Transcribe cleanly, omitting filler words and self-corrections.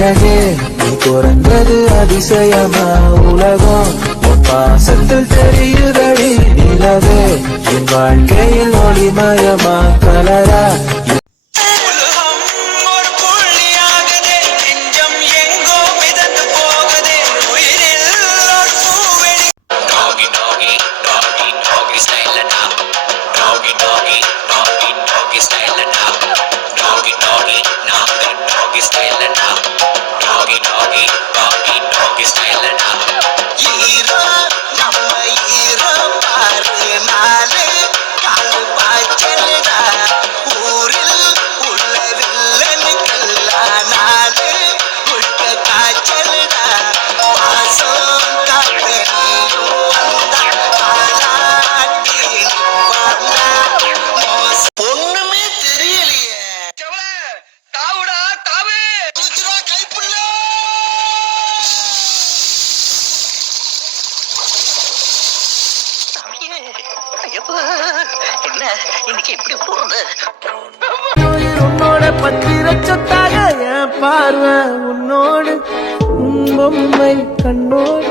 அழகே நீ பிறந்தது அதிசயமா உலகம் பாசத்தில் தெரியுதடி நிலவே என் வாழ்க்கையில் ஒளிமயமா கலரா என்ன இன்னைக்கு எப்படி போறது? உன்னோட பத்திர சொத்தாக என் பார்வை உன்னோடு பொம்மை கண்ணோடு